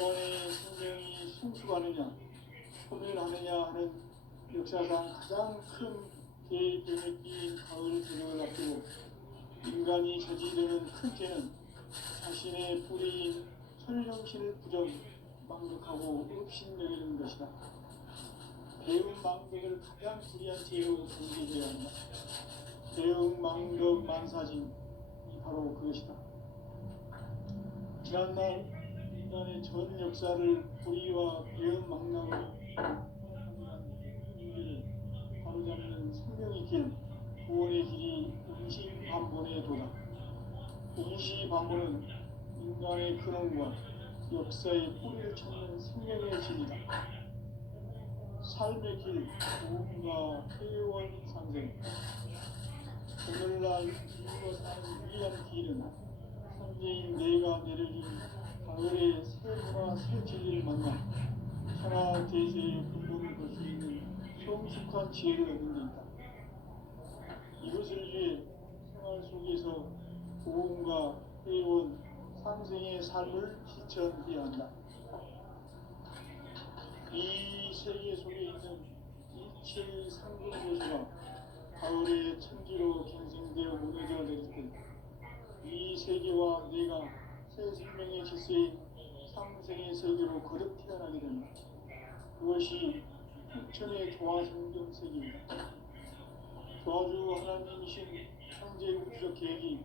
인간의 생명이 성숙하느냐 소멸하느냐 하는 역사상 가장 큰 대변에 끼인 가을 저녁을 앞두고 인간이 저지르는 큰 죄는 자신의 뿌리인 설정신을 부정망덕하고 업신여기는 것이다. 대응망덕을 가장 불의한 죄로 정죄해야 한다. 대응망덕 만사진이 바로 그것이다. 지난날 인간의 전 역사를 불의와 대응망덕으로 인류를 바로잡는 생명의 길, 구원의 길이 운시반본에 도다. 운시반본은 인간의 근원과 역사의 뿌리를 찾는 생명의 길이다. 삶의 길, 구원과 회원 상생. 오늘날 인류가 사는 위대한 길은 선제인 내가 내려준 가을의 새 문화 새 진리를 만나 천하 대세의 근본을 볼 수 있는 성숙한 지혜를 얻는 데 있다. 이것을 위해 생활 속에서 보험과 회원, 상생의 삶을 실천해야 한다. 이 세계 속에 있는 일체의 상승조수가 가을의 천지로 갱생되어 무너져 내릴 때 이 세계와 내가 새 생명의 질서인 상생의 세계로 거듭 태어나게 된다. 그것이 후천의 조화성경 세계입니다. 조화주 하나님이신 창제 우주적 계획이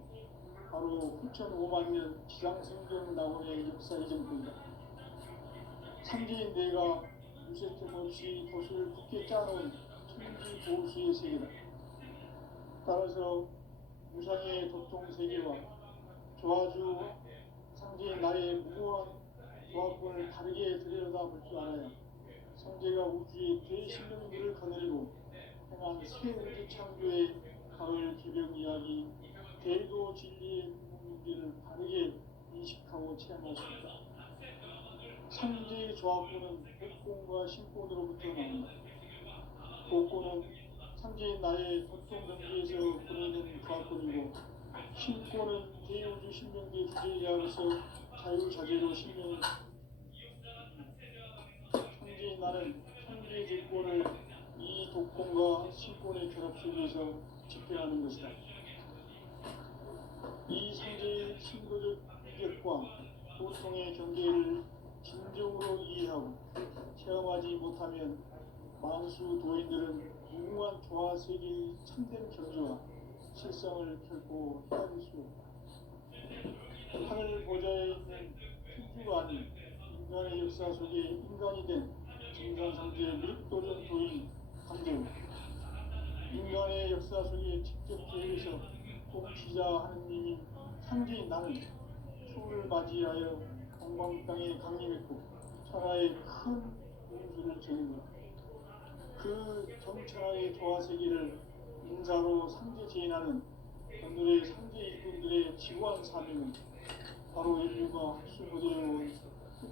바로 후천 5만 년 지상생명 낙원의 역사 이전부이다. 창제인 내가 유세점 없이 돛을 굳게 짜놓은 천지 보수의 세계다. 따라서 무상의 도통 세계와 조화주 창제인 나의 무모한 조화권을 다르게 들여다볼 줄 알아야 성제가 우주의 대신령들을 거느리고 행한 새 우주 창조의 가을 개벽 이야기, 대도 진리의 궁극기를 다르게 인식하고 체험할 수 있다. 성제의 조합구는 복권과 신권으로부터 나온다. 복권은 성제인 나의 도통 경지에서 보내는 조합권이고, 신권은 대우주 신명계 주제자로서 자유자재로 신명. 성제인 나는 성제의 제권을 이 독권과 신권의 결합 속에서 집행하는 것이다. 이 성제의 신도적 이격과 보통의 경계를 진정으로 이해하고 체험하지 못하면 만수 도인들은 무궁한 조화 세계의 참된 경지와 실상을 결코 헤아릴 수 없다. 하늘 보좌에 있는 thiên 주가 아닌 인간의 역사 속에 인간이 된 증산상제 및도전 도인 강재우, 인간의 역사 속에 직접 계획해서 통치자 하느님인 상제인 나는 추를 맞이하여 동방 땅에 강림했고 천하의 큰 운수를 전한 것. 그 정천하의 조화세계를 인사로 상제 제인하는 오늘의 상제 일꾼들의 지구한 사명은 바로 인류가 수고되어온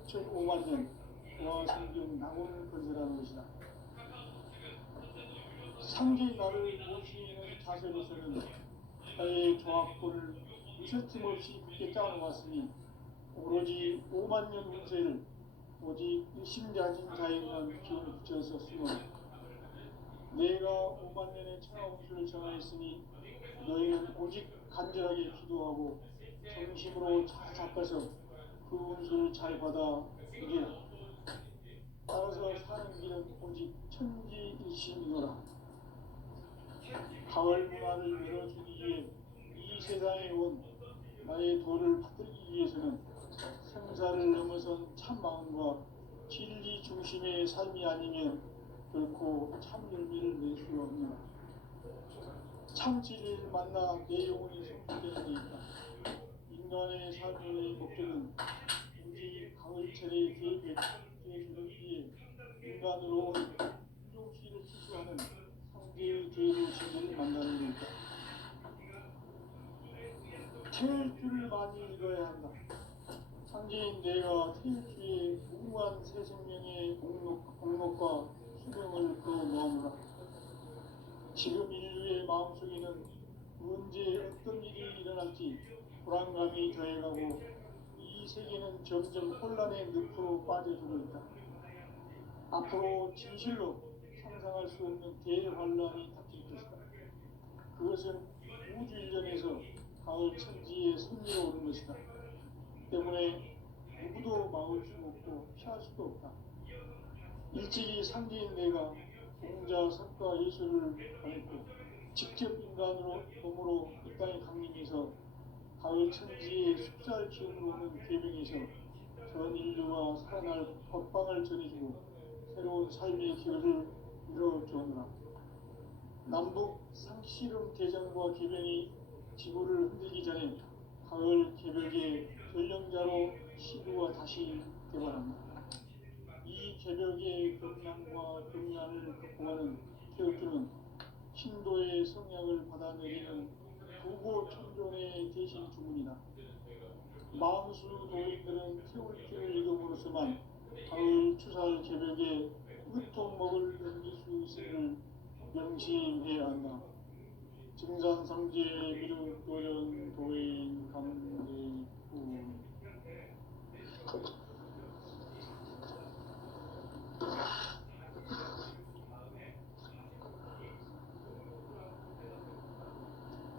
6,5만 년 조화성경 낙원을 건설하는 것이다. 상제의 나를 모시는 자세로서는 나의 조합권을 무쇠틈 없이 굳게 짜놓았으니 오로지 5만 년 운세를 오직 일심자진 자에만 기운을 붙여서 쓰노. 내가 5만 년의 천하 운수를 정하였으니 너희는 오직 간절하게 기도하고 정심으로 잘 잡아서 그 운수를 잘 받아 이겨라. 따라서 사는 길은 오직 천지일심이노라. 가을 문화를 열어주기 위해 이 세상에 온 나의 도를 받들기 위해서는 생사를 넘어선 참 마음과 진리 중심의 삶이 아니면 결코 참 열매를 낼 수 없노라. 참 진리를 만나 내 영혼이 성취되는 데 있다. 인간의 삶의 목적은 오직 가을철의 대백제주를 위해 인간으로 온 인종시를 추수하는 성제의 제도 진리를 만나는 데 있다. 태일 줄을 많이 읽어야 한다. 상제인 내가 태일주의 무궁한 새 생명의 공록과 수명을 끌어모아노라. 지금 인류의 마음속에는 언제 어떤 일이 일어날지 불안감이 더해가고 이 세계는 점점 혼란의 늪으로 빠져들고 있다. 앞으로 진실로 상상할 수 없는 대환란이 닥칠 것이다. 그것은 우주 일련에서 가을 천지의 섭리로 오는 것이다. 때문에 누구도 막을 수 없고 피할 수도 없다. 일찍이 상대인 내가 공자, 석가, 예수를 보냈고 직접 인간으로 몸으로 이 땅에 강림해서 가을 천지의 숫살 기운으로 오는 계명에서 전 인류와 살아날 법방을 전해주고 새로운 삶의 기회를 이뤄주느라. 남북 상씨름 대전과 계명이 지구를 흔들기 전에 가을 개벽의 전령자로 시구가 다시 개발합니다. 이 개벽의 경난과 경난을 극복하는 태극주는 신도의 성향을 받아내리는 부고 천존의 대신 주문이다. 마음수 도인들은 태울주를 이름으로서만 가을 추살 개벽에 으통먹을 넘길 수 있음을 명심해야 한다. 증산상제 미륵 도전 도인 강대구.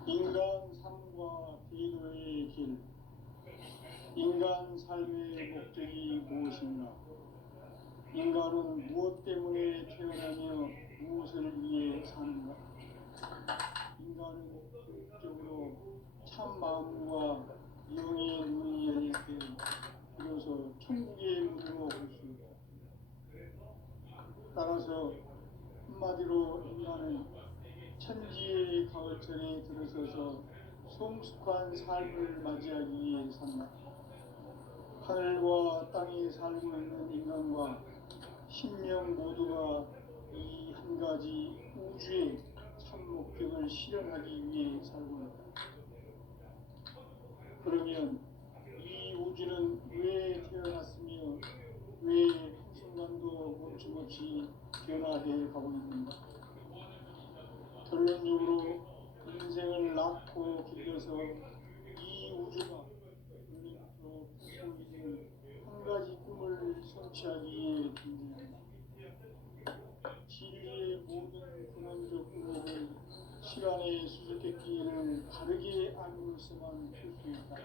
인간 삶과 비도의 길. 인간 삶의 목적이 무엇인가? 인간은 무엇 때문에 태어나며 무엇을 위해 사는가? 인간은 본격적으로 참 마음과 영의 눈이 열릴 때 비로소 천국의 문으로 올 수 있다. 따라서 한마디로 인간은 천지의 가을철에 들어서서 성숙한 삶을 맞이하기 위해 산다. 하늘과 땅에 살고 있는 인간과 신명 모두가 이 한 가지 우주의 참 목적을 실현하기 위해 살고 있다. 그러면 이 우주는 왜 태어났으며 왜 한순간도 멈춤없이 변화해 가고 있는가? 결론적으로 인생을 낳고 길러서 이 우주가 물리면서 품고 있는 한 가지 꿈을 성취하기 위해 존재한다. 진리의 모든 근원적 의혹을 시간의 수수께끼를 바르게 알고서만 풀 수 있다.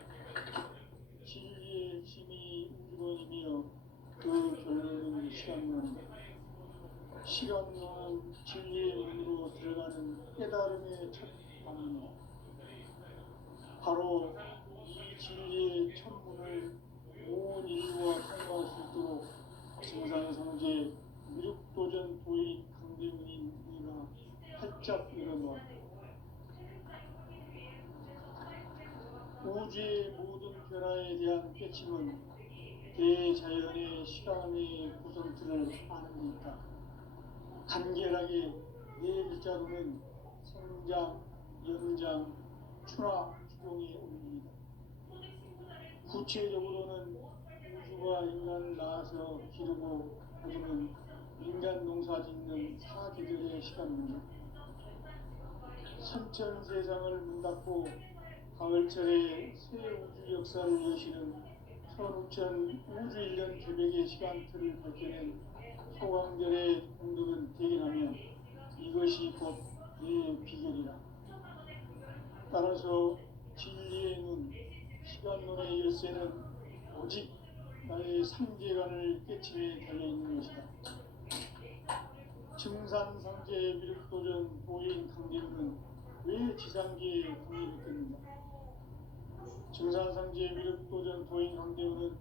진리의 힘이 우주론이며 그 결론은 시간론이다. 시간론은 진리의 문으로 들어가는 깨달음의 첫 방문이다. 바로 이 진리의 천문을 온 인류와 통과할 수 있도록 증산상제 미륵도전 도인 강대문인 네가 활짝 일어놓았다. 우주의 모든 변화에 대한 깨침은 대자연의 시간의 구성틀을 아는 데 있다. 간결하게 네 글자로는 생장, 연장, 추나 추동의 원리이다. 구체적으로는 우주가 인간을 낳아서 기르고 가지는 인간 농사 짓는 사계절의 시간입니다. 선천 세상을 문닫고 가을철에 새 우주 역사를 여시는 선우천 우주 일년 개벽의 시간틀을 밝혀낸 소강절의 공덕은 대견하며 이것이 곧 내 비결이라. 따라서 진리의 눈, 시간론의 열쇠는 오직 나의 상계관을 깨침에 달려있는 것이다. 증산상제 미륵도전 도인 강대문은 왜 지상계에 강림했겠는가? 증산상제 미륵도전 도인 강대문은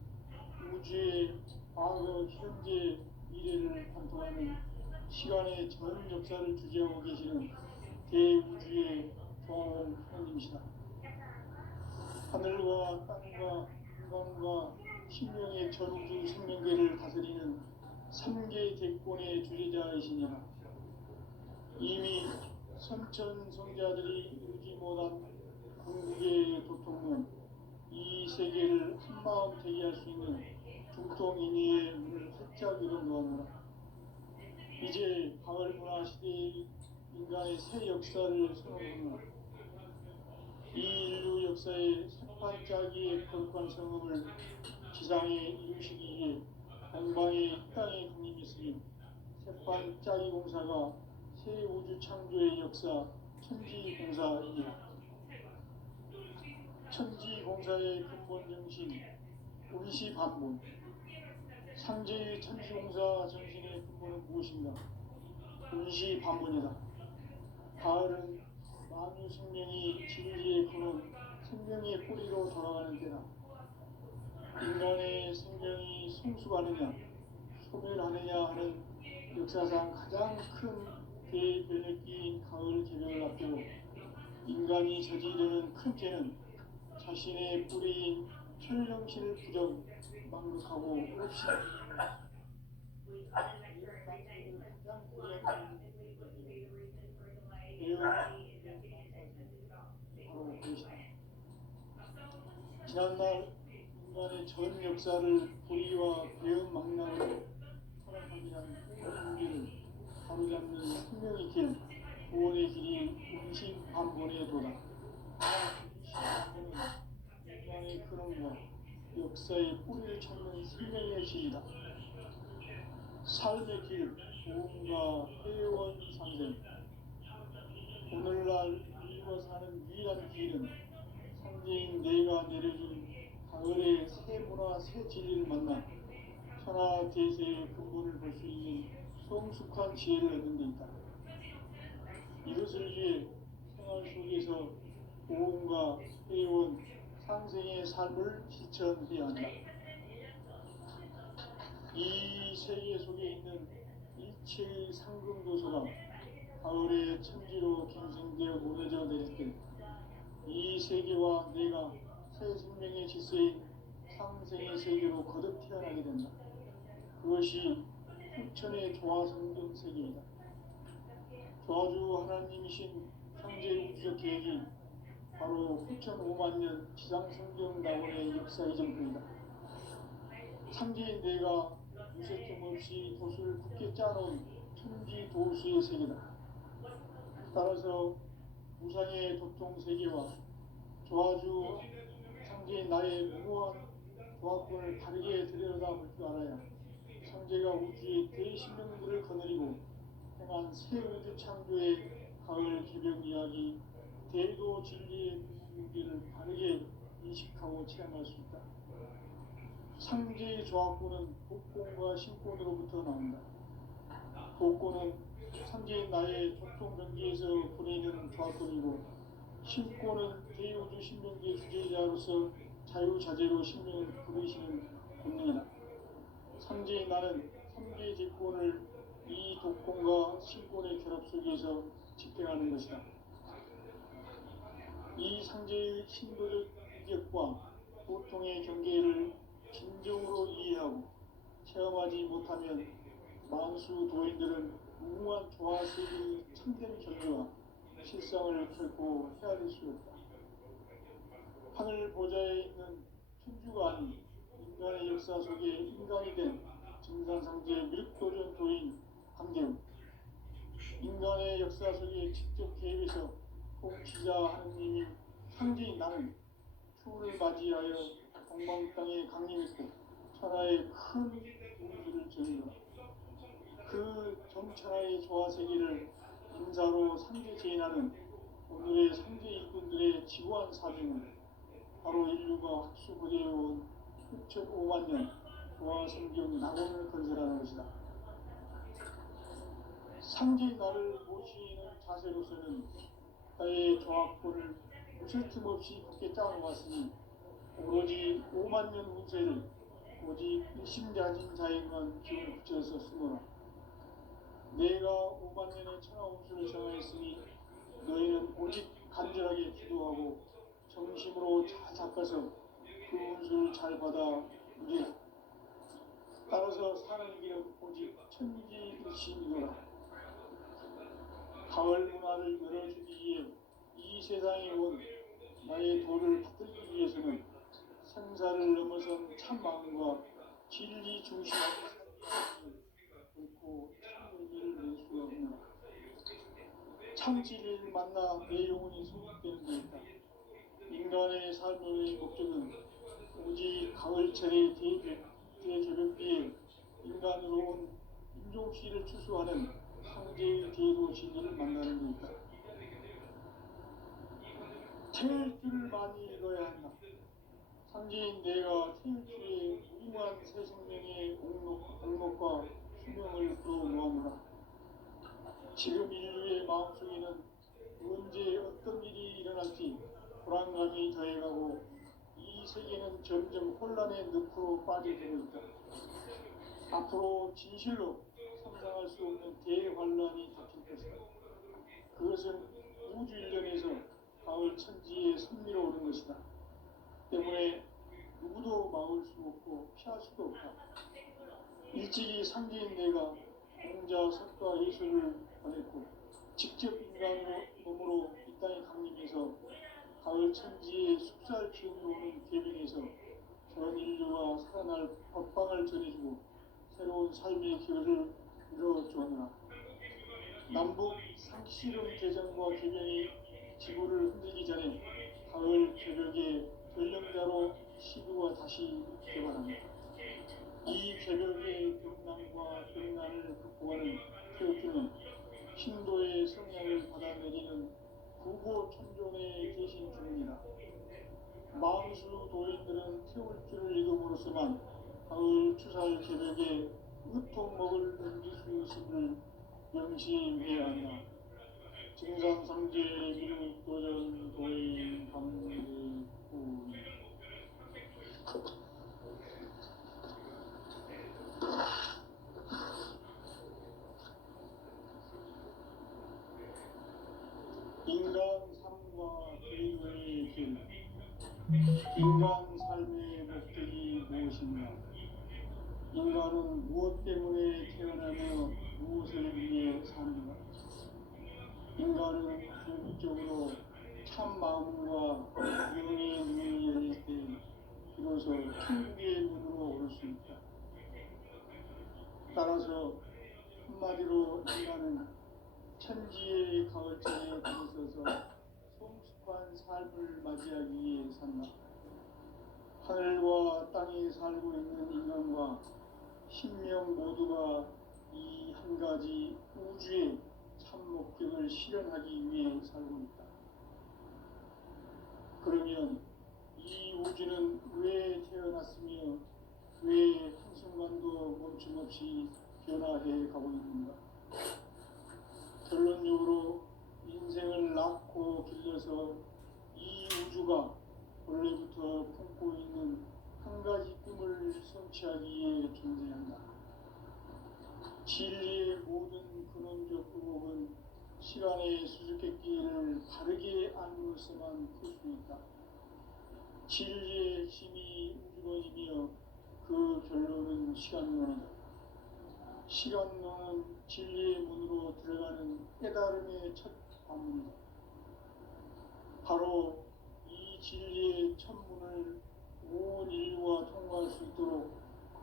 우주의 과거, 현재, 미래를 관통하는 시간의 전 역사를 주재하고 계시는 대우주의 조화원 하나님이시다. 하늘과 땅과 인간과 신명의 전우주 생명계를 다스리는 3개 대권의 주제자이시니라. 이미 선천 성자들이 이루지 못한 궁극의 도통은 이 세계를 한마음 되게 할 수 있는 중통인의의 문을 활짝 열어놓았노라. 이제 가을 문화 시대의 인간의 새 역사를 선언하노라. 이 인류 역사의 새 반짝이의 거룩한 성음을 지상에 이루시기 위해 동방의 이 땅에 강림했으니 새판 짜기 공사가 새 우주 창조의 역사 천지공사이니라. 천지공사의 근본 정신 운시반문. 상제의 천지공사 정신의 근본은 무엇인가? 운시반문이다. 가을은 만유 생명이 진리의 근원 생명의 뿌리로 돌아가는 때다. 인간의 생명이 성숙하느냐 소멸하느냐 하는 역사상 가장 큰 대변혁기인 가을 개벽을 앞두고 인간이 저지르는 큰 죄는 자신의 뿌리인 철령신을 부정 망각하고 없이 지난날 인간의 전 역사를 불의와 배은망락으로 철학하기 위한 문제를 바로잡는 생명의 길, 구원의 길이 운신반본의 도다. 인간의 근원과 역사의 뿌리를 찾는 생명의 길이다. 삶의 길, 도움과 회원 상생. 오늘날 우리가 사는 유일한 길은 상제인 내가 내려준 가을의 새 문화 새 진리를 만나 천하 대세의 근본을 볼 수 있는 성숙한 지혜를 얻는 데 있다. 이것을 위해 생활 속에서 보험과 회원, 상생의 삶을 실천해야 한다. 이 세계 속에 있는 일체의 상금도서가 가을의 천지로 갱생되어 무너져 내릴 때 이 세계와 내가 새 생명의 질서인 상생의 세계로 거듭 태어나게 된다. 그것이 후천의 조화성경 세계이다. 조화주 하나님이신 창제 우주적 계획이 바로 후천 5만 년 지상성경 낙원의 역사 이전부이다. 창제인 내가 무쇠틈 없이 도수를 굳게 짜놓은 천지 도수의 세계다. 따라서 무상의 도통 세계와 조화주 창제인 나의 무모한 조화권을 다르게 들여다볼 줄 알아야 창제가 우주의 대신명들을 거느리고 행한 새 우주 창조의 가을 개벽 이야기 대도 진리의 무게를 바르게 인식하고 체험할 수 있다. 창제의 조화권은 복권과 신권으로부터 나온다. 복권은 창제인 나의 조통경계에서 보내는 조화권이고 신권은 대우주 신명계 주제자로서 자유자재로 신명을 부르시는 본능이다. 창제인 나는 3개의 제권을 이 독권과 신권의 결합 속에서 집행하는 것이다. 이 상제의 신도적 위격과 보통의 경계를 진정으로 이해하고 체험하지 못하면 만수 도인들은 무궁한 조화세계의 참된 견주와 실상을 결코 헤아릴 수 없다. 하늘 보좌에 있는 천주가 아닌 인간의 역사 속에 인간이 된 증산상제 밀도전 도인 강대훈, 인간의 역사 속에 직접 개입해서 통치자 하느님이 상제인 나는 추운을 맞이하여 동방 땅에 강림했고 천하의 큰 우주를 정의하라. 그 정천하의 조화세계를 인사로 상제 제인하는 오늘의 상제 일꾼들의 지구한 사명은 바로 인류가 학수고대해온 6,5만 년 조화성경 낙원을 건설하는 것이다. 상제인 나를 모시는 자세로서는 나의 조화권을 무슨 틈 없이 굳게 짜놓았으니 오로지 5만 년 운세를 오직 일심자진 자에만 기운을 붙여서 쓰노라. 내가 5만 년의 천하 운수를 정하였으니 너희는 오직 간절하게 기도하고 정심으로 잘 닦아서 그 운수를 잘 받아 누리라. 따라서 사는 길은 오직 천지일심이노라. 가을 문화를 열어주기 위해 이 세상에 온 나의 도를 받들기 위해서는 생사를 넘어선 참 마음과 진리 중심의 결코 참의미를 낼 수가 없노라. 참 진리를 만나 내 영혼이 소속되는 데 있다. 인간의 삶의 목적은 오직 가을철의 대개벽기에 인간으로 온 임종씨를 추수하는 황제의 대도 진리를 만나는 것이다. 태울 줄을 많이 읽어야 한다. 상제인 내가 태울 줄에 무궁한 새 생명의 옥록과 수명을 불어모아노라. 지금 인류의 마음속에는 언제 어떤 일이 일어날지 불안감이 더해가고 이 세계는 점점 혼란의 늪으로 빠져들고 있다. 앞으로 진실로 상상할 수 없는 대환란이 닥칠 것이다. 그것은 우주 일련에서 가을 천지에 선미로 오는 것이다. 때문에 누구도 막을 수 없고 피할 수도 없다. 일찍이 상제인 내가 공자, 석가, 예술을 보냈고 직접 인간으로 몸으로 이 땅에 강림해서 가을 천지의 숙살 기운으로 오는 계명에서 전 인류가 살아날 법방을 전해주고 새로운 삶의 기회를 이뤄주었노라. 남북 상시름 개정과 개명이 지구를 흔들기 전에 가을 개벽의 전령자로 시구가 다시 개발합니다. 이 개벽의 병난과 병난을 극복하는 태극기는 신도의 성향을 받아내리는 부고천존에 계신 중입니다. 망수 도인들은 태울 줄을 읽음으로써만 가을 추살 개벽에 으통먹을 넘길 수 있음을 명심해야 한다. 증산상제 미륵도전 도인 강대구 인간 삶과 개인의 길. 인간 삶의 목적이 무엇인가? 인간은 무엇 때문에 태어나며 무엇을 위해 사는가? 인간은 궁극적으로 참 마음과 영의 눈이 열릴 때 비로소 천국의 문으로 오를 수 있다. 따라서 한마디로 인간은 천지의 가을철에 들어서서 성숙한 삶을 맞이하기 위해 산다. 하늘과 땅에 살고 있는 인간과 신명 모두가 이 한 가지 우주의 참 목적을 실현하기 위해 살고 있다. 그러면 이 우주는 왜 태어났으며 왜 한순간도 멈춤없이 변화해 가고 있는가? 결론적으로 인생을 낳고 길러서 이 우주가 원래부터 품고 있는 한 가지 꿈을 성취하기 위해 존재한다. 진리의 모든 근원적 의혹은 시간의 수수께끼를 바르게 알므로서만 풀 수 있다. 진리의 핵심이 우주론이며 그 결론은 시간론이다. 시간론은 진리의 문으로 들어가는 깨달음의 첫 관문이다. 바로 이 진리의 첫 문을 온 인류가 통과할 수 있도록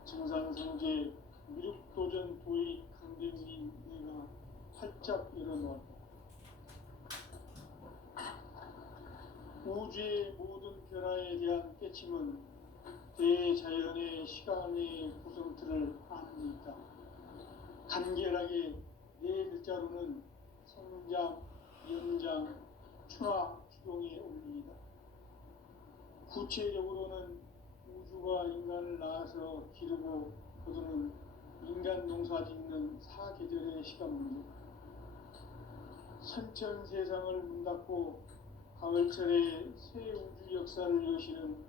증산성제 미륵도전 도의 강대문인 내가 활짝 열어놓았다. 우주의 모든 변화에 대한 깨침은 대자연의 시간의 구성틀을 아는 데 있다. 간결하게 네 글자로는 성장, 연장, 추나 추동의 원리이다. 구체적으로는 우주가 인간을 낳아서 기르고 거두는 인간 농사 짓는 사계절의 시간 문제. 선천 세상을 문닫고 가을철에 새 우주 역사를 여시는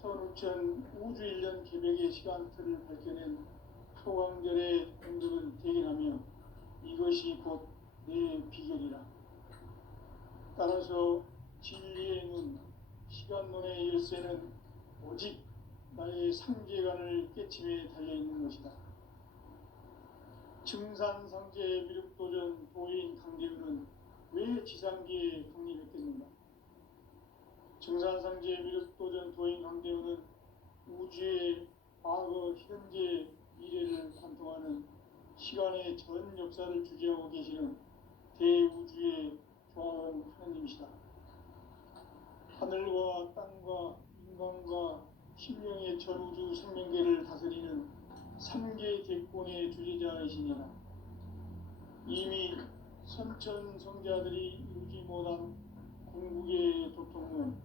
선우천 우주일년 개벽의 시간틀을 밝혀낸 초강절의 공덕은 대견하며 이것이 곧 내 비결이라. 따라서 진리의 눈, 시간론의 열쇠는 오직 나의 상계관을 깨침에 달려있는 것이다. 증산상제 미륵도전 도인 강대우는 왜 지상계에 강림했겠는가? 증산상제 미륵도전 도인 강대우는 우주의 과거, 현재, 미래를 관통하는 시간의 전 역사를 주재하고 계시는 대우주의 조화원 하느님이시다. 하늘과 땅과 인간과 신령의 전우주 생명계를 다스리는 3개 대권의 주제자이시니라. 이미 선천성자들이 이루지 못한 궁극의 도통은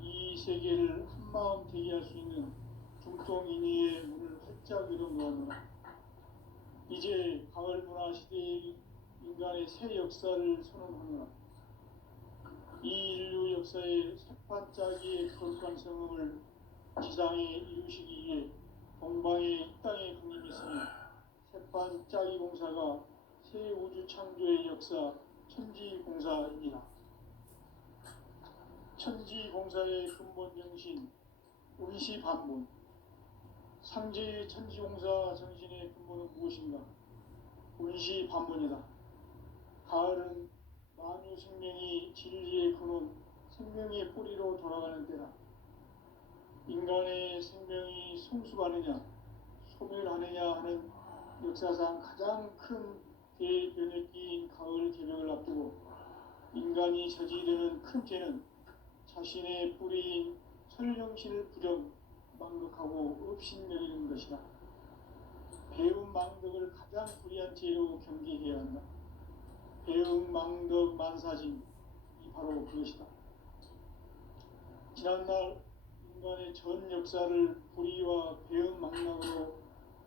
이 세계를 한마음 되게 할 수 있는 중통인의의 문을 활짝 열어놓았노라. 이제 가을 문화 시대의 인간의 새 역사를 선언하노라. 이 인류 역사의 새반짝이의 거룩한 성음을 지상에 이루시기 위해 동방의 이 땅에 군림했으며 새반짝이 공사가 새 우주 창조의 역사 천지공사이니라. 천지공사의 근본 정신 운시반문. 상제의 천지공사 정신의 근본은 무엇인가? 운시반문이다. 가을은 만유 생명이 진리의 근원, 생명의 뿌리로 돌아가는 때다. 인간의 생명이 성숙하느냐, 소멸하느냐 하는 역사상 가장 큰 대변혁기인 가을 개벽을 앞두고 인간이 저지르는 큰 죄는 자신의 뿌리인 설령신을 부정, 망극하고 업신여기는 것이다. 배움 망덕을 가장 불의한 죄로 경계해야 한다. 배움 망덕 만사진이 바로 그것이다. 지난날 인간의 전 역사를 불의와 배움 망락으로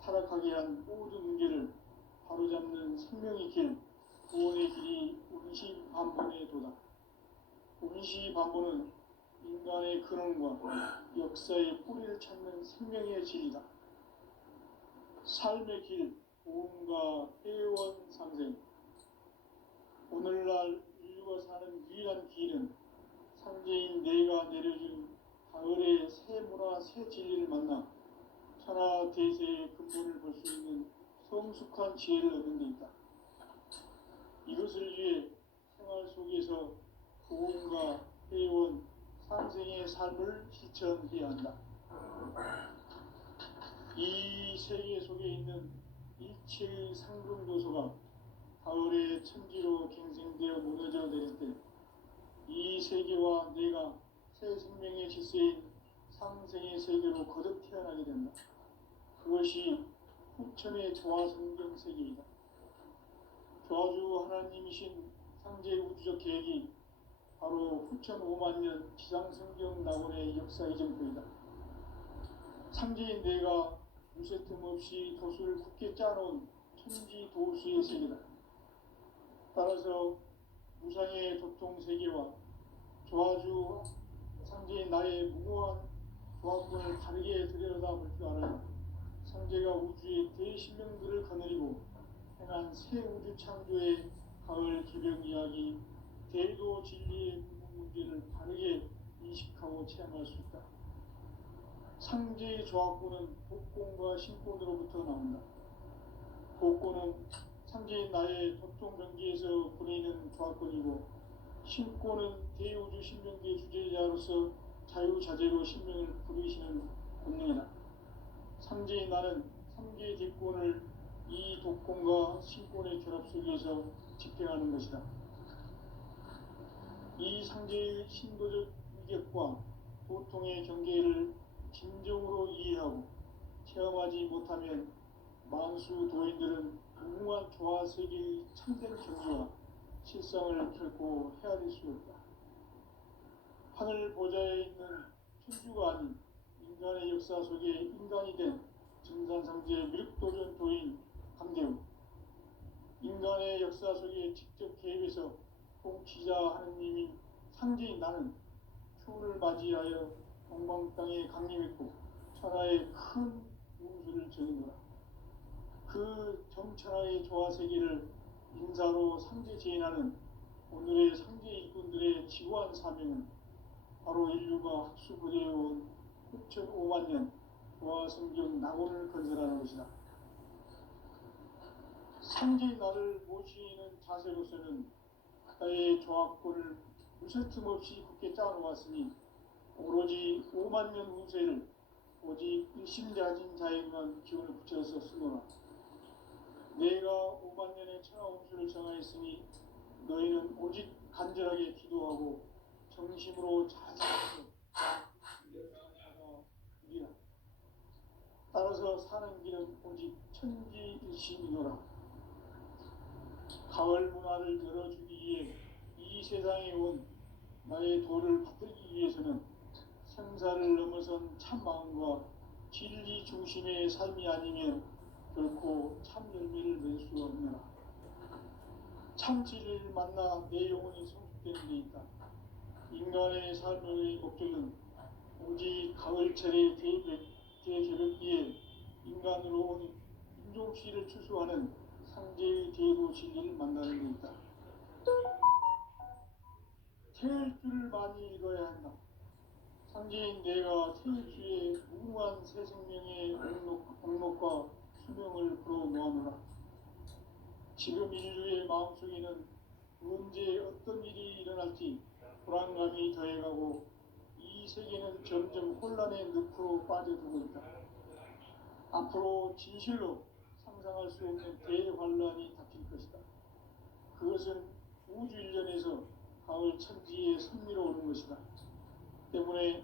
타락하게 한 모든 문제를 바로잡는 생명의 길, 구원의 길이 운시반본의 도다. 운시반본은 인간의 근원과 역사의 뿌리를 찾는 생명의 진리다. 삶의 길, 보험과 회원 상생. 오늘날 인류가 사는 유일한 길은 상제인 내가 내려준 가을의 새 문화, 새 진리를 만나 천하 대세의 근본을 볼 수 있는 성숙한 지혜를 얻는 데 있다. 이것을 위해 생활 속에서 보험과 회원, 상생의 삶을 실천해야 한다. 이 세계 속에 있는 일체의 상금도서가 가을의 천지로 갱생되어 무너져 내릴 때 이 세계와 내가 새 생명의 질서인 상생의 세계로 거듭 태어나게 된다. 그것이 후천의 조화성경 세계이다. 조화주 하나님이신 상제 우주적 계획이 바로 후천 5만 년 지상성경 낙원의 역사의 전표이다. 상제인 내가 무쇠 틈 없이 도수를 굳게 짜놓은 천지 도수의 세계다. 따라서 무상의 도통 세계와 조화주 상제인 나의 무고한 조합권을 다르게 들여다볼 줄 알아야 상제가 우주의 대신령들을 거느리고 행한 새 우주 창조의 가을 기병 이야기, 대도 진리의 근본 문제를 다르게 인식하고 체험할 수 있다. 상제의 조합권은 복권과 신권으로부터 나온다. 복권은 상제인 나의 도통 경기에서 보내는 조합권이고, 신권은 대우주 신명계 주제자로서 자유자재로 신명을 부르시는 권능이다. 상제인 나는 3개 뒷권을 이 독권과 신권의 결합 속에서 집행하는 것이다. 이 상제의 신도적 위격과 도통의 경계를 진정으로 이해하고 체험하지 못하면 만수 도인들은 무궁한 조화 세계의 참된 경지와 실상을 결코 헤아릴 수 없다. 하늘 보좌에 있는 천주가 아닌 인간의 역사 속에 인간이 된 증산상제 미륵도전 도인 강대우, 인간의 역사 속에 직접 개입해서 통치자 하느님인 상제인 나는 추운을 맞이하여 동방 땅에 강림했고 천하의 큰 우주를 정의노라. 그 정천하의 조화세계를 인사로 상제 제인하는 오늘의 상제 일꾼들의 지구한 사명은 바로 인류가 학수부대해온 6,5만 년 조화성경 낙원을 건설하는 것이다. 상제의 나를 모시는 자세로서는 나의 조합권을 무쇠틈 없이 굳게 짜놓았으니 오로지 5만 년 운세를 오직 일심자진 자에만 기운을 붙여서 쓰노라. 내가 5만 년의 천하 운수를 정하였으니 너희는 오직 간절하게 기도하고 정심으로 자세하여 받아들이라. 따라서 사는 길은 오직 천지일심이노라. 가을 문화를 열어주기 위해 이 세상에 온 나의 도를 받들기 위해서는 생사를 넘어선 참 마음과 진리 중심의 삶이 아니면 결코 참 열매를 맺을 수 없느라. 참 진리를 만나 내 영혼이 성숙되는 데 있다. 인간의 삶의 목적은 오직 가을철의 대개벽기에 인간으로 온 인종씨를 추수하는 상제의 대도 진리를 만나는 데 있다. 태을 줄을 많이 읽어야 한다. 상제인 내가 태일주의 무궁한 새 생명의 옥록과 수명을 불어놓아노라. 지금 인류의 마음속에는 언제 어떤 일이 일어날지 불안감이 더해가고 이 세계는 점점 혼란의 늪으로 빠져들고 있다. 앞으로 진실로 상상할 수 없는 대환란이 닥칠 것이다. 그것은 우주 일련에서 가을 천지에 선미로 오는 것이다. 때문에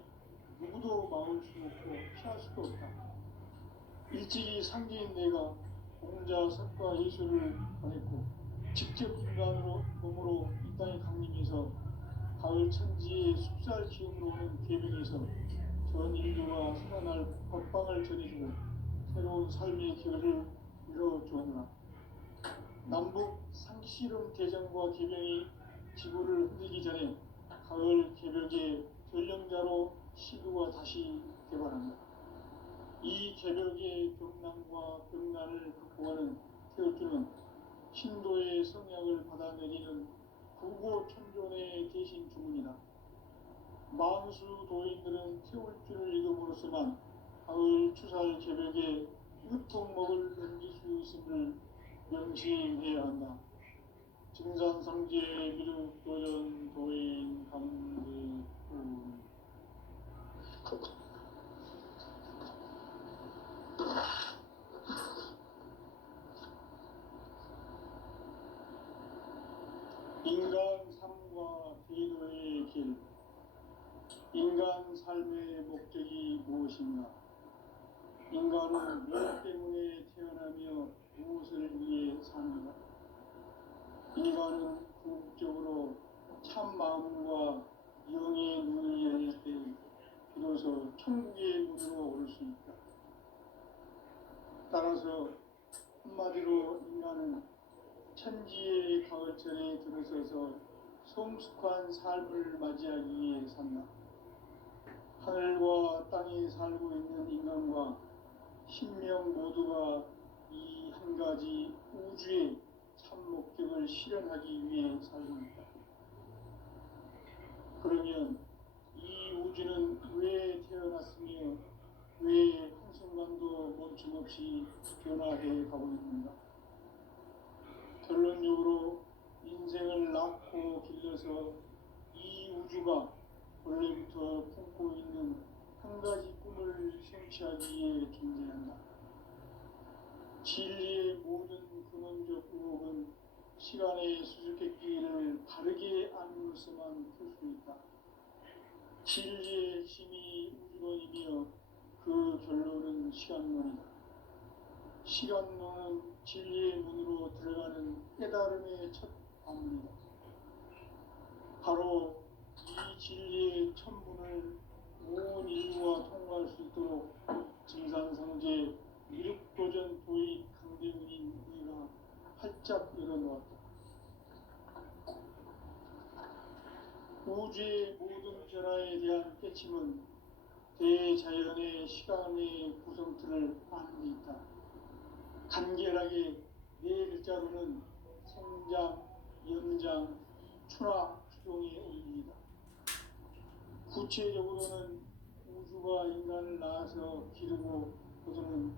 누구도 막을 수 없고 피할 수도 없다. 일찍이 상제인 내가 공자, 석과 예수를 보냈고 직접 인간으로 몸으로 이 땅에 강림해서 가을 천지의 숲살 기운으로 오는 계명에서 전 인류가 살아날 법방을 전해주고 새로운 삶의 길을 열어주었노라. 남북 상시름 대전과 계명이 지구를 흔들기 전에 가을 개벽의 전령자로 시구가 다시 개발한다. 이 개벽의 경난과 병난을 극복하는 태울주는 신도의 성약을 받아내리는 부고천존의 대신 주문이다. 만수 도인들은 태울주를 읽음으로써만 가을 추살 개벽에 유통목을 넘길 수 있음을 명심해야 한다. 증산상제 미륵도전 도인 강대군. 인간 삶과 대도의 길. 인간 삶의 목적이 무엇인가? 인간은 무엇 때문에 태어나며 무엇을 위해 삽니까? 인간은 궁극적으로 참 마음과 영의 눈을 열릴 때 비로소 천국의 문으로 올 수 있다. 따라서 한마디로 인간은 천지의 가을철에 들어서서 성숙한 삶을 맞이하기 위해 산다. 하늘과 땅에 살고 있는 인간과 신명 모두가 이 한 가지 우주의 참 목적을 실현하기 위해 살고 있다. 그러면 이 우주는 왜 태어났으며 왜 한순간도 멈춤없이 변화해 가고 있는가? 결론적으로 인생을 낳고 길러서 이 우주가 원래부터 품고 있는 한 가지 꿈을 성취하기 위해 존재한다. 진리의 모든 근원적 의혹은 시간의 수수께끼를 바르게 알므로서만 풀 수 있다. 진리의 힘이 우주론이며 그 결론은 시간론이다. 시간론은 진리의 문으로 들어가는 깨달음의 첫 관문이다. 바로 이 진리의 첫 문을 온 인류가 통과할 수 있도록 증산상제 미륵도전 도의 강대군인 우리가 활짝 열어놓았다. 우주의 모든 변화에 대한 깨침은 대자연의 시간의 구성틀을 아는 데 있다. 간결하게 네 글자로는 생장, 연장, 추락, 추종의 의미이다. 구체적으로는 우주가 인간을 낳아서 기르고 거두는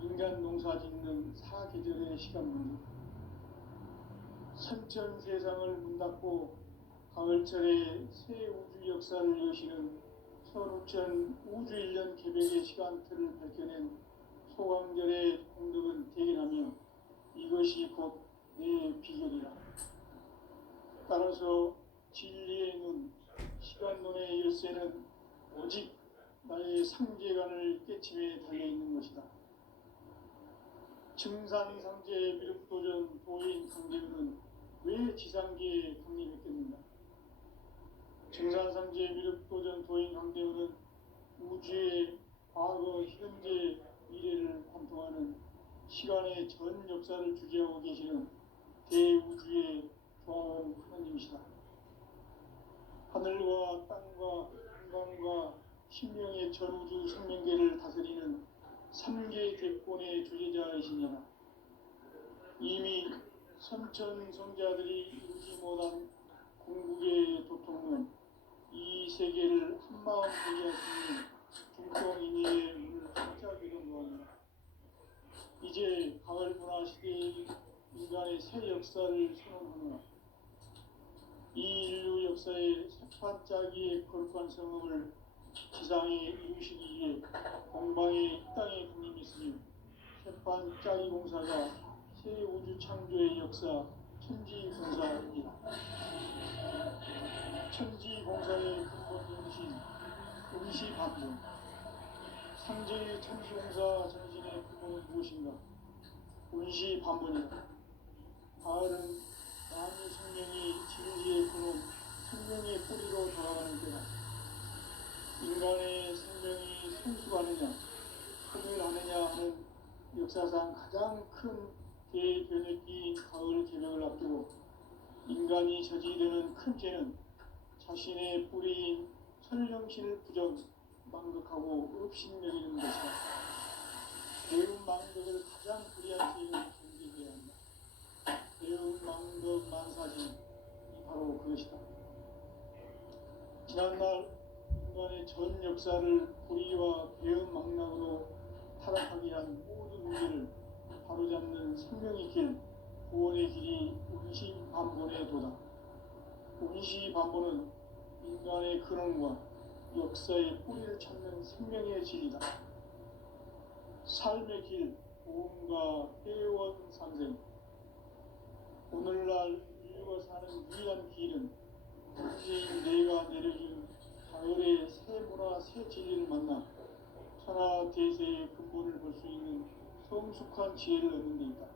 인간 농사 짓는 사계절의 시간문이다. 선천 세상을 문 닫고 가을철에 새 우주 역사를 여시는 선우천 우주 1년 개벽의 시간틀을 밝혀낸 소강절의 공덕은 대견하며 이것이 곧 내 비결이라. 따라서 진리의 눈, 시간론의 열쇠는 오직 나의 상계관을 깨침에 달려있는 것이다. 증산상제 미륵도전 도인 강대우는 왜 지상계에 강림했겠는가? 증산상제 미륵도전 도인 강대우는 우주의 과거, 현재, 미래를 관통하는 시간의 전 역사를 주재하고 계시는 대우주의 조화원 하나님이시다. 하늘과 땅과 인간과 신명의 전우주 생명계를 다스리는 삼계 대권의 주재자이시니라. 이미 선천성자들이 이루지 못한 궁극의 도통은 이 세계를 한마음 보게 하시니 중동인의의 문을 활짝 열어놓았노라. 이제 가을 문화 시대의 인간의 새 역사를 선언하노라. 이 인류 역사의 새판짜기의 거룩한 성음을 지상에 이루시기 위해 동방의 이 땅에 강림했으니 새판짜기 공사가 새 우주 창조의 역사 천지공사입니다. 천지공사의 근본 정신 음시반본. 상제의 천지공사 정신의 근본은 무엇인가? 운시반본이다. 가을은 만유 생명이 진리의 근원, 생명의 뿌리로 돌아가는 때다. 인간의 생명이 성숙하느냐, 소멸하느냐 하는 역사상 가장 큰 대변혁기인 가을 개명을 앞두고 인간이 저지르는 큰 죄는 자신의 뿌리인 설령신을 부정, 망극하고 업신여기는 것이다. 배운 망극을 가장 불의한 죄는 경계해야 한다. 배운 망극 만사지 바로 그것이다. 지난날 인간의 전 역사를 불의와 배은 망락으로 타락하게 한 모든 문제를 바로잡는 생명의 길, 구원의 길이 운시반본의 도다. 운시반본은 인간의 근원과 역사의 뿌리를 찾는 생명의 질이다. 삶의 길, 보험과 회원 상생. 오늘날 인류가 사는 유일한 길은 현재인 내가 내려준 가을의 새 문화, 새 진리를 만나 천하 대세의 근본을 볼 수 있는 성숙한 지혜를 얻는 데 있다.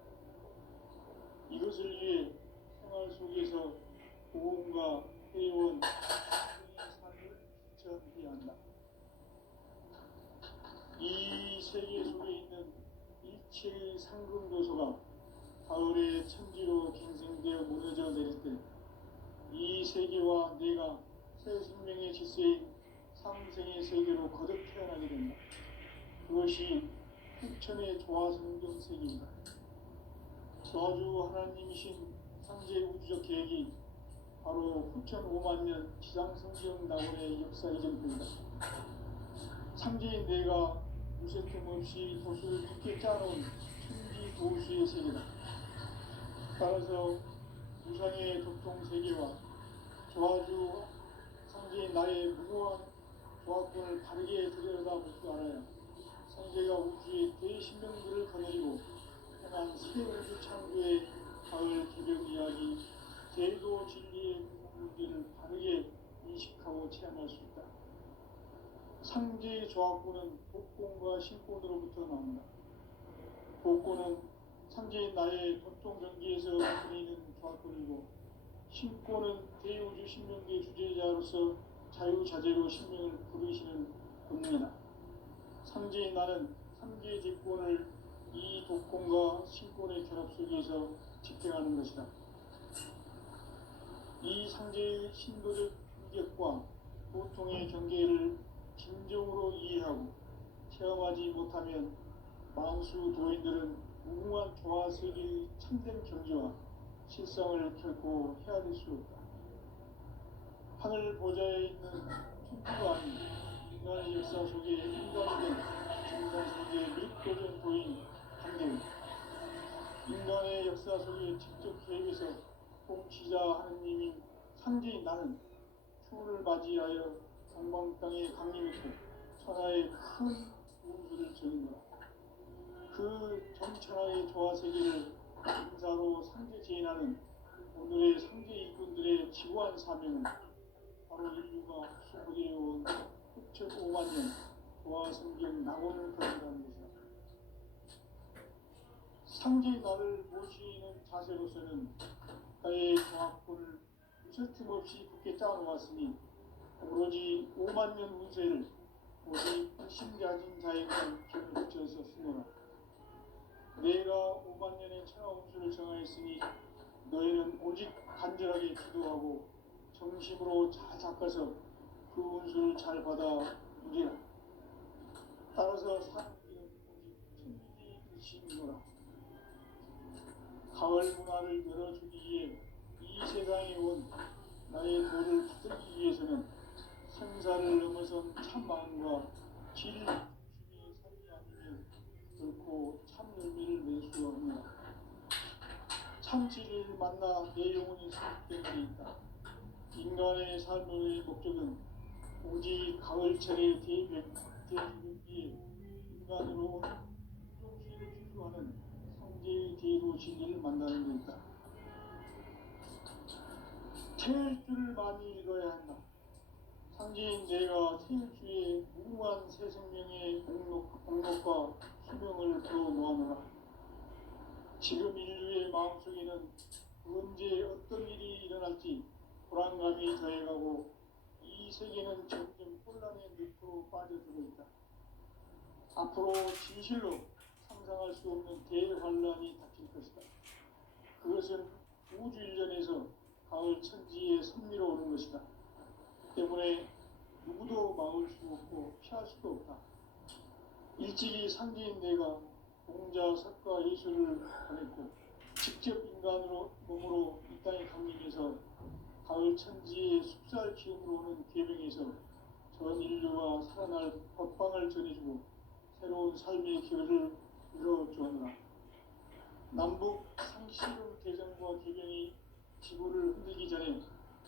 이것을 위해 생활 속에서 보험과 회원, 삶을 실천해야 한다. 이 세계 속에 있는 일체의 상금도서가 가을의 천지로 갱생되어 무너져 내릴 때 이 세계와 내가 새 생명의 질서인 상생의 세계로 거듭 태어나게 된다. 그것이 후천의 조화성경 세계이다. 조화주 하나님이신 상제 우주적 계획이 바로 후천 5만 년 지상성경 낙원의 역사 이전입니다. 상제인 내가 무쇠틈 없이 도수를 깊게 짜놓은 천지 도수의 세계다. 따라서 우상의 도통 세계와 조화주 상제인 나의 무모한 조합권을 바르게 들여다볼 줄 알아야 상제가 우주의 대신명들을 거느리고 행한 새 우주 창조의 가을 개벽 이야기, 제도 진리의 문제를 바르게 인식하고 체험할 수 있다. 상제의 조합권은 복권과 신권으로부터 나온다. 복권은 상제인 나의 도통 경계에서 부리는 조합권이고, 신권은 대우주 신명계 주제자로서 자유자재로 신명을 부르시는 본능이다. 상제인 나는 상계 직권을 이 독권과 신권의 결합 속에서 집행하는 것이다. 이 상제의 신도적 인격과 보통의 경계를 진정으로 이해하고 체험하지 못하면 망수 도인들은 무궁한 조화세계의 참된 경지와 실상을 결코 헤아릴 수 없다. 하늘 보좌에 있는 천주가 아닌 인간의 역사 속에 인간이 된 증산세계 미륵도전 도인 강대우. 인간의 역사 속에 직접 계획해서 통치자 하느님인 상제인 나는 추운을 맞이하여 동방 땅에 강림했고 천하의 큰 우주를 정의노라. 그 전천하의 조화세계를 인사로 상제 제인하는 오늘의 상제 일꾼들의 지구한 사명은 바로 인류가 수고되어온 6,5만 년 조화성경 낙원을 거듭하는 것이다. 상제의 나를 모시는 자세로서는 나의 정학군을 무슨 틈없이 굳게 짜놓았으니 오로지 5만 년 운세를 오직 핵심자진 자에게만 기를 붙여서 쓰노라. 내가 5만 년의 천하 운수를 정하였으니 너희는 오직 간절하게 기도하고 정심으로 잘 닦아서 그 운수를 잘 받아 누리라. 따라서 사는 길은 오직 천지 일심이노라. 가을 문화를 열어주기 위해 이 세상에 온 나의 도를 붙들기 위해서는 생사를 넘어선 참 마음과 진리 중심의 삶이 아니면 결코 참 열매를 낼 수 없느라. 참 진리를 만나 내 영혼이 수입된 데 있다. 인간의 삶의 목적은 오직 가을철의 대주를 위해 인간으로 온 중시를 추구하는 상제의 대도 진리를 만나는 데 있다. 태일주를 많이 읽어야 한다. 상제인 내가 태일주의 무궁한 새 생명의 공력과 수명을 풀어놓아노라. 지금 인류의 마음속에는 언제 어떤 일이 일어날지 불안감이 더해가고 이 세계는 점점 혼란의 늪으로 빠져들고 있다. 앞으로 진실로 상상할 수 없는 대환란이 닥칠 것이다. 그것은 우주 일련에서 가을 천지의 섭리로 오는 것이다. 때문에 누구도 막을 수 없고 피할 수도 없다. 일찍이 상제인 내가 공자, 석가, 예술을 보냈고 직접 인간으로 몸으로 이 땅에 강림해서 가을 천지의 숲살 기운으로 오는 계명에서 전 인류가 살아날 법방을 전해주고 새로운 삶의 기회를 이뤄주었노라. 남북 상시론 개정과 개명이 지구를 흔들기 전에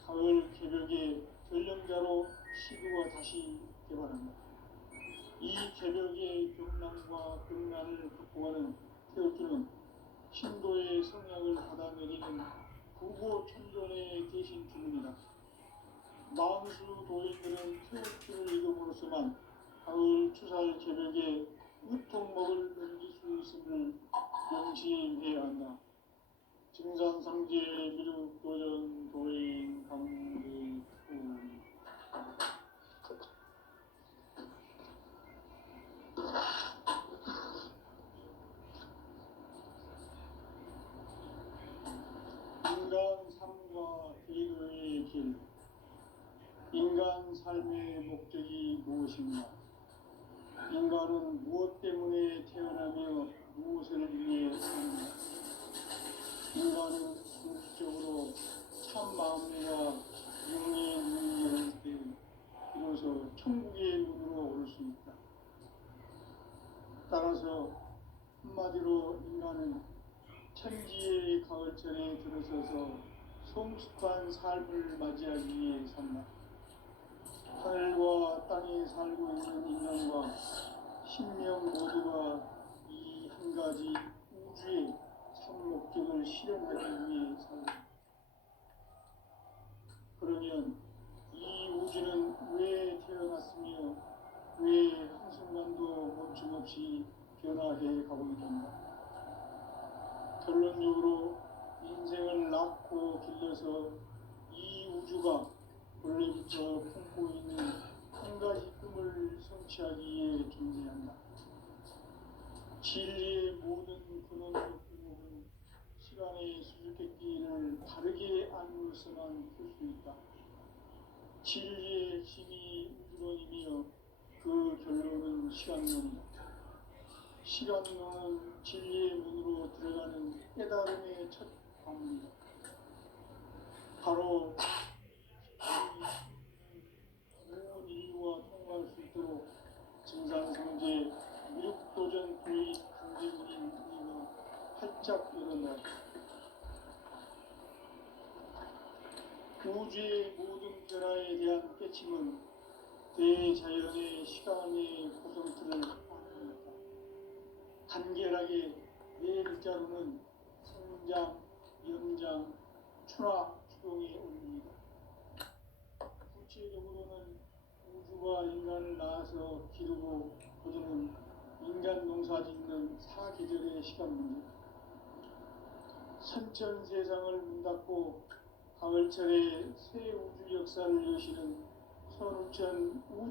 가을 개벽의 전령자로 시도가 다시 개발한다. 이 개벽의 병난과 병난을 극복하는 태극주는 신도의 성향을 받아내리는 구고 천존의 대신 주문이다. 만수 도인들은 태극주를 읽음으로써만 가을 추살 개벽의 으통목을 넘길 수 있음을 명심해야 한다. 증산상제 미륵 도전 도인 강대훈. 인간 삶과 기도의 길. 인간 삶의 목적이 무엇인가? 인간은 무엇 때문에 태어나며 무엇을 위해 사는가? 인간은 궁극적으로 참 마음과 영의 눈이 열릴 때 비로소 천국의 눈으로 오를 수 있다. 따라서 한마디로 인간은 천지의 가을철에 들어서서 성숙한 삶을 맞이하기 위해 산다. 하늘과 땅에 살고 있는 인간과 신명 모두가 이 한 가지 우주의 참 목적을 실현하기 위해 산다. 그러면 이 우주는 왜 태어났으며 왜 한순간도 멈춤없이 변화해 가고 있는가? 결론적으로 인생을 낳고 길러서 이 우주가 원래부터 품고 있는 한 가지 꿈을 성취하기 위해 존재한다. 진리의 모든 근원과 근원은 시간의 수수께끼를 다르게 알고서만 풀 수 있다. 진리의 핵심이 우주론이며 그 결론은 시간론이다. 시간론은 진리의 문으로 들어가는 깨달음의 첫 방문이다. 바로 온 인류와 통과할 수 있도록 증산성제 미륵도전 부의 강제문인 우리가 활짝 열어놓았다. 우주의 모든 변화에 대한 깨침은 대자연의 시간의 구성틀을 바꾸었다. 간결하게 네 글자로는 성장, 연장, 추락, 추동의 원리이다. 구체적으로는 우주가 인간을 낳아서 기르고 거두는 인간 농사 짓는 사계절의 시간 문제, 한천 세상을 문 닫고 가을철에 새 우주 역사를 여시는 선우천